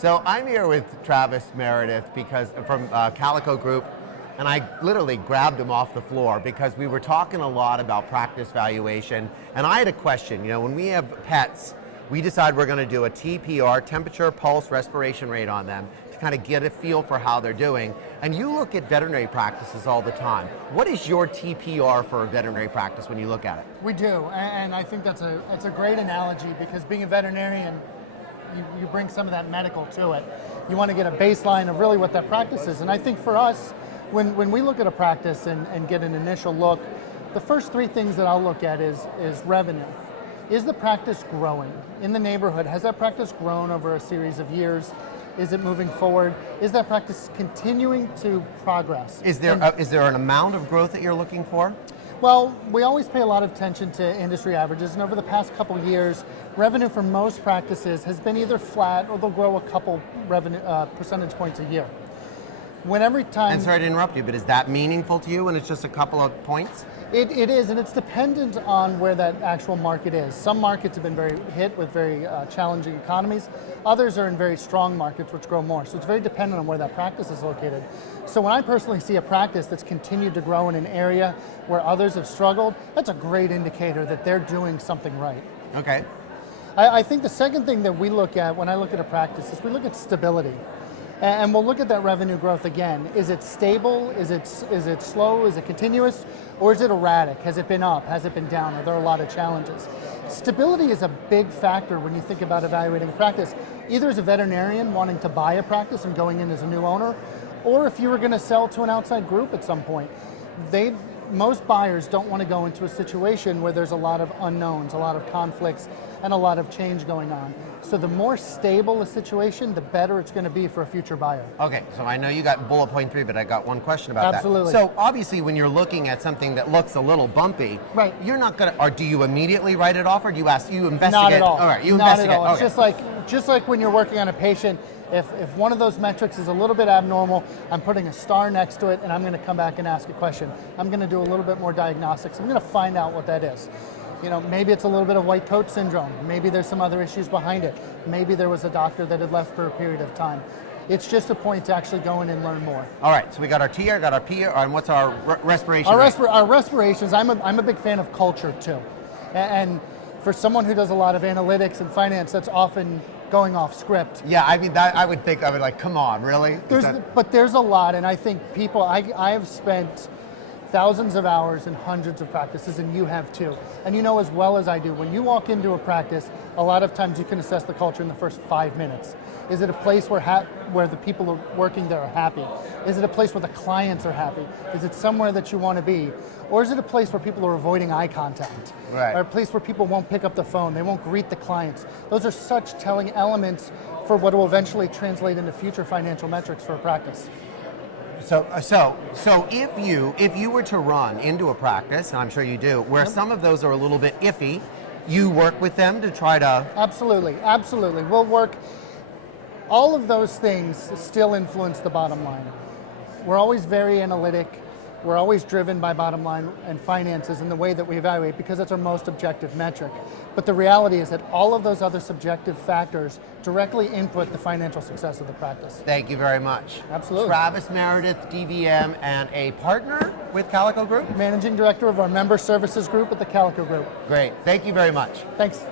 So I'm here with Travis Meredith from Calico Group, and I literally grabbed him off the floor because we were talking a lot about practice valuation, and I had a question. You know, when we have pets, we decide we're going to do a TPR, temperature, pulse, respiration rate on them to kind of get a feel for how they're doing. And you look at veterinary practices all the time. What is your TPR for a veterinary practice when you look at it? We do, and I think that's a great analogy because being a veterinarian, you bring some of that medical to it. You want to get a baseline of really what that practice is. And I think for us, when we look at a practice and get an initial look, the first three things that I'll look at is revenue. Is the practice growing in the neighborhood? Has that practice grown over a series of years? Is it moving forward? Is that practice continuing to progress? Is there an amount of growth that you're looking for? Well, we always pay a lot of attention to industry averages, and over the past couple of years, revenue for most practices has been either flat or they'll grow a couple percentage points a year. And sorry to interrupt you, but is that meaningful to you when it's just a couple of points? It is, and it's dependent on where that actual market is. Some markets have been very hit with very challenging economies. Others are in very strong markets which grow more. So it's very dependent on where that practice is located. So when I personally see a practice that's continued to grow in an area where others have struggled, that's a great indicator that they're doing something right. Okay. I think the second thing that we look at when I look at a practice is we look at stability. And we'll look at that revenue growth again. Is it stable? Is it slow? Is it continuous? Or is it erratic? Has it been up? Has it been down? Are there a lot of challenges? Stability is a big factor when you think about evaluating practice. Either as a veterinarian wanting to buy a practice and going in as a new owner, or if you were going to sell to an outside group at some point. Most buyers don't want to go into a situation where there's a lot of unknowns, a lot of conflicts, and a lot of change going on. So the more stable a situation, the better it's going to be for a future buyer. Okay, so I know you got bullet point 3, but I got one question about Absolutely. that. So obviously when you're looking at something that looks a little bumpy, right, you're not going to, or do you immediately write it off, or do you investigate? Not at all. All right, you Not investigate. at all. Okay. It's just like when you're working on a patient, if one of those metrics is a little bit abnormal, I'm putting a star next to it and I'm going to come back and ask a question. I'm going to do a little bit more diagnostics. I'm going to find out what that is. You know, maybe it's a little bit of white coat syndrome. Maybe there's some other issues behind it. Maybe there was a doctor that had left for a period of time. It's just a point to actually go in and learn more. All right, so we got our TR, got our PR, and what's our respiration? Our respirations, I'm a big fan of culture too. And for someone who does a lot of analytics and finance, that's often going off script. Yeah, I mean, I would think, like, come on, really? But there's a lot, and I think people, I have spent thousands of hours in hundreds of practices, and you have too. And you know as well as I do, when you walk into a practice, a lot of times you can assess the culture in the first 5 minutes. Is it a place where the people working there are happy? Is it a place where the clients are happy? Is it somewhere that you want to be? Or is it a place where people are avoiding eye contact? Right. Or a place where people won't pick up the phone, they won't greet the clients? Those are such telling elements for what will eventually translate into future financial metrics for a practice. So if you were to run into a practice, and I'm sure you do, where some of those are a little bit iffy, you work with them to try to... Absolutely. We'll work. All of those things still influence the bottom line. We're always very analytic. We're always driven by bottom line and finances in the way that we evaluate because that's our most objective metric. But the reality is that all of those other subjective factors directly input the financial success of the practice. Thank you very much. Absolutely. Travis Meredith, DVM, and a partner with Calico Group? Managing Director of our Member Services Group at the Calico Group. Great. Thank you very much. Thanks.